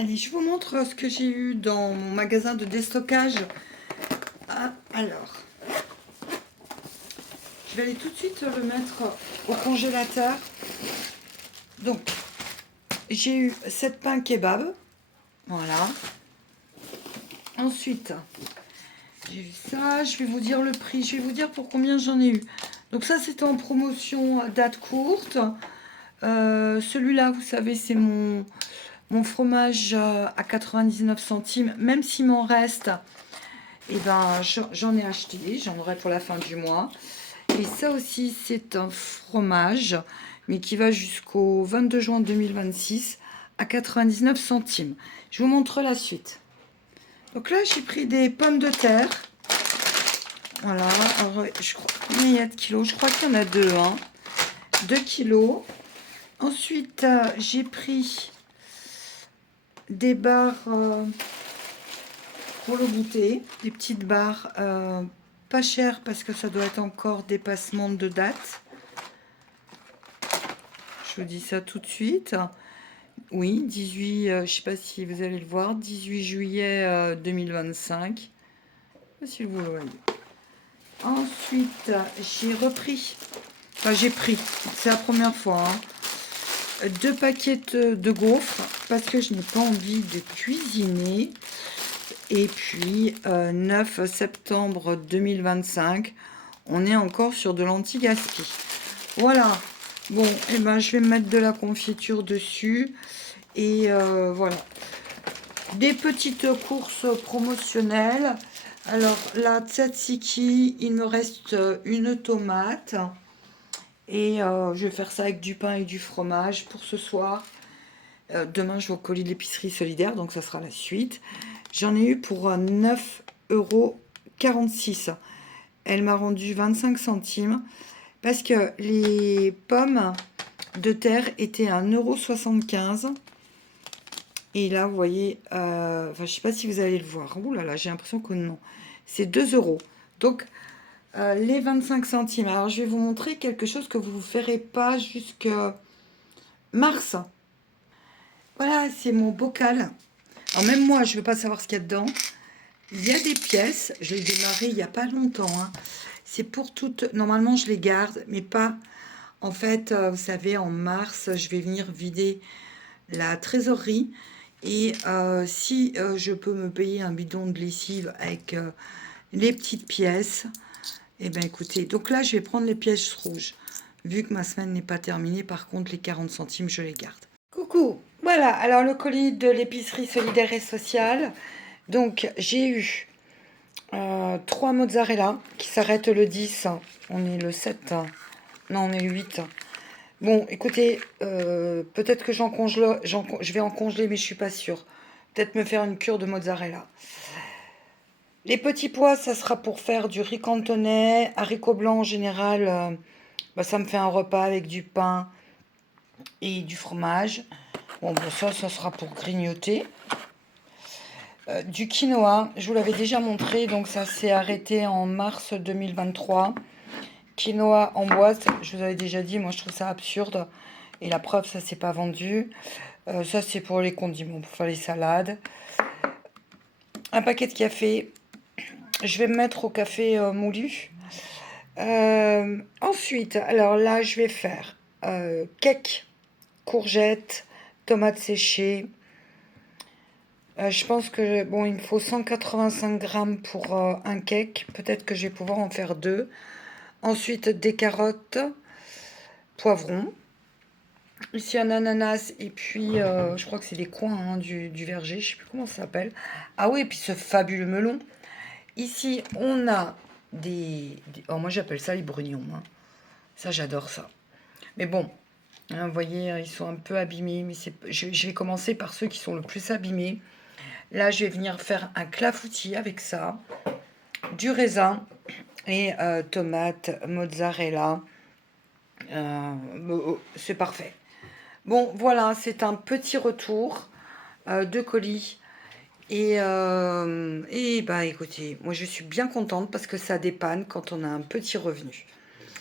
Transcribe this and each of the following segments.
Allez, je vous montre ce que j'ai eu dans mon magasin de déstockage. Ah, alors, je vais aller tout de suite le mettre au congélateur. Donc, j'ai eu 7 pains kebab. Voilà. Ensuite, j'ai eu ça. Je vais vous dire le prix. Je vais vous dire pour combien j'en ai eu. Donc ça, c'était en promotion date courte. Celui-là, vous savez, c'est mon fromage à 99 centimes. Même s'il m'en reste, et ben, j'en ai acheté. J'en aurai pour la fin du mois. Et ça aussi, c'est un fromage, mais qui va jusqu'au 22 juin 2026 à 99 centimes. Je vous montre la suite. Donc là, j'ai pris des pommes de terre. Voilà. Alors, je crois, combien il y a de kilos? Je crois qu'il y en a deux. 2 kilos. Ensuite, j'ai pris des barres pour le goûter. Des petites barres pas chères parce que ça doit être encore dépassement de date. Je vous dis ça tout de suite. Oui, 18, je ne sais pas si vous allez le voir, 18 juillet 2025. Je sais pas si vous le voyez. Ensuite, j'ai repris, enfin j'ai pris, c'est la première fois, 2 paquets de gaufres parce que je n'ai pas envie de cuisiner. Et puis, 9 septembre 2025, on est encore sur de l'anti-gaspi. Voilà. Bon, et ben, je vais mettre de la confiture dessus. Et voilà. Des petites courses promotionnelles. Alors, la tzatziki, il me reste une tomate. Et je vais faire ça avec du pain et du fromage pour ce soir. Demain, je vais au colis de l'épicerie solidaire, donc ça sera la suite. J'en ai eu pour 9,46 €. Elle m'a rendu 25 centimes parce que les pommes de terre étaient à 1,75 €. Et là, vous voyez, enfin, je ne sais pas si vous allez le voir. Ouh là là, j'ai l'impression que non. C'est 2 €. Donc, les 25 centimes. Alors, je vais vous montrer quelque chose que vous ne verrez pas jusqu'à mars. Voilà, c'est mon bocal. Alors, même moi, je ne veux pas savoir ce qu'il y a dedans. Il y a des pièces. Je l'ai démarré il n'y a pas longtemps. C'est pour toutes. Normalement, je les garde, mais pas. En fait, vous savez, en mars, je vais venir vider la trésorerie. Et si je peux me payer un bidon de lessive avec les petites pièces, eh bien écoutez, donc là je vais prendre les pièces rouges. Vu que ma semaine n'est pas terminée, par contre les 40 centimes je les garde. Coucou, voilà, alors le colis de l'épicerie solidaire et sociale. Donc j'ai eu 3 mozzarella qui s'arrêtent le 10. On est le 7. Non, on est le 8. Bon, écoutez, peut-être que je vais en congeler, mais je suis pas sûre. Peut-être me faire une cure de mozzarella. Les petits pois, ça sera pour faire du riz cantonais, haricots blancs en général. Bah, ça me fait un repas avec du pain et du fromage. Bon, ça sera pour grignoter. Du quinoa, je vous l'avais déjà montré, donc ça s'est arrêté en mars 2023. Quinoa en boîte, je vous avais déjà dit, moi je trouve ça absurde. Et la preuve, ça s'est pas vendu. Ça c'est pour les condiments, pour faire les salades. Un paquet de café. Je vais me mettre au café moulu. Ensuite, alors là, je vais faire cake, courgettes, tomates séchées. Je pense que bon, il me faut 185 grammes pour un cake. Peut-être que je vais pouvoir en faire 2. Ensuite, des carottes, poivrons. Ici, un ananas et puis je crois que c'est des coins du verger. Je ne sais plus comment ça s'appelle. Ah oui, et puis ce fabuleux melon. Ici, on a oh, moi, j'appelle ça les brugnons. Ça, j'adore ça. Mais bon, vous voyez, ils sont un peu abîmés. Mais je vais commencer par ceux qui sont le plus abîmés. Là, je vais venir faire un clafoutis avec ça. Du raisin et tomates, mozzarella. C'est parfait. Bon, voilà, c'est un petit retour de colis. Et bah écoutez, moi je suis bien contente parce que ça dépanne quand on a un petit revenu.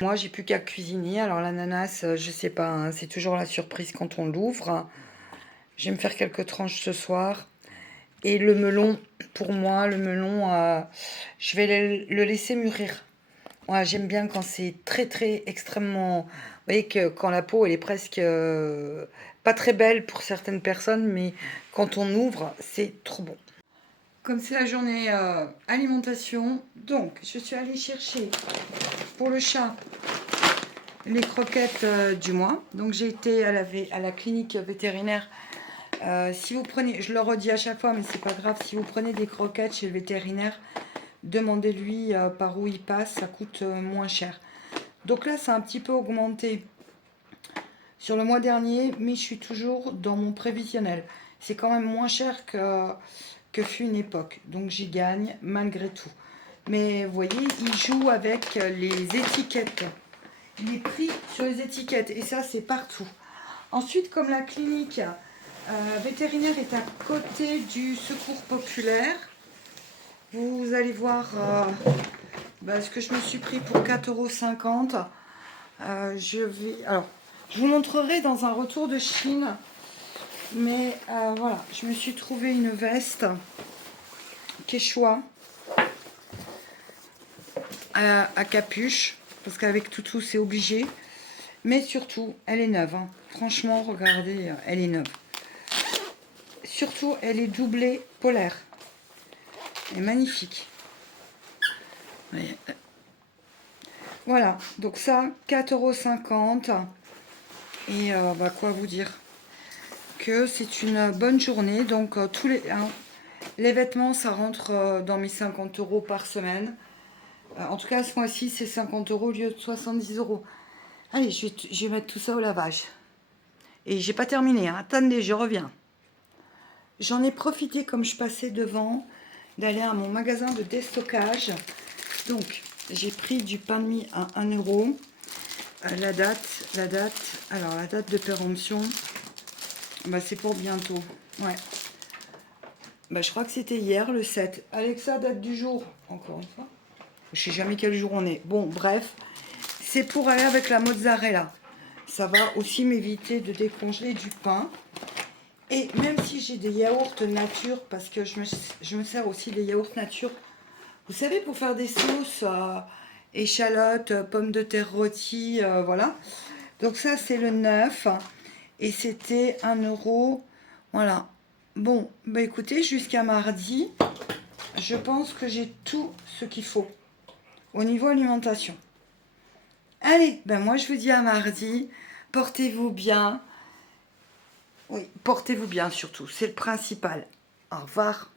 Moi j'ai plus qu'à cuisiner. Alors l'ananas, je sais pas, c'est toujours la surprise quand on l'ouvre. Je vais me faire quelques tranches ce soir. Et le melon, pour moi, le melon, je vais le laisser mûrir. Ouais, j'aime bien quand c'est très extrêmement... Vous voyez que quand la peau, elle est presque pas très belle pour certaines personnes, mais quand on ouvre, c'est trop bon. Comme c'est la journée alimentation, donc je suis allée chercher pour le chat les croquettes du mois. Donc j'ai été à la clinique vétérinaire. Si vous prenez, je le redis à chaque fois, mais c'est pas grave, si vous prenez des croquettes chez le vétérinaire, demandez-lui par où il passe, ça coûte moins cher. Donc là, ça a un petit peu augmenté sur le mois dernier, mais je suis toujours dans mon prévisionnel. C'est quand même moins cher que fut une époque, donc j'y gagne malgré tout. Mais vous voyez, il joue avec les étiquettes, les prix sur les étiquettes, et ça c'est partout. Ensuite, comme la clinique vétérinaire est à côté du secours populaire, vous allez voir ce que je me suis pris pour 4,50 €. Je vous montrerai dans un retour de Chine, mais voilà, je me suis trouvé une veste Quechua à capuche, parce qu'avec toutou c'est obligé, mais surtout elle est neuve, hein. Franchement, regardez, elle est neuve. Surtout, elle est doublée polaire. Elle est magnifique. Voilà, donc ça, 4,50 €. Et quoi vous dire que c'est une bonne journée. Donc tous les vêtements, ça rentre dans mes 50 € par semaine. En tout cas, ce mois-ci, c'est 50 € au lieu de 70 €. Allez, je vais mettre tout ça au lavage. Et j'ai pas terminé, hein. Attendez, je reviens. J'en ai profité, comme je passais devant, d'aller à mon magasin de déstockage. Donc, j'ai pris du pain de mie à 1 €. La date de péremption, c'est pour bientôt. Ouais. Je crois que c'était hier, le 7. Alexa, date du jour. Encore une fois. Je sais jamais quel jour on est. Bon, bref. C'est pour aller avec la mozzarella. Ça va aussi m'éviter de décongeler du pain. Et même si j'ai des yaourts nature, parce que je me sers aussi des yaourts nature. Vous savez, pour faire des sauces, échalotes, pommes de terre rôties, voilà. Donc ça, c'est le 9. Et c'était 1 €. Voilà. Bon, écoutez, jusqu'à mardi, je pense que j'ai tout ce qu'il faut au niveau alimentation. Allez, moi je vous dis à mardi. Portez-vous bien. Oui, portez-vous bien surtout, c'est le principal. Au revoir.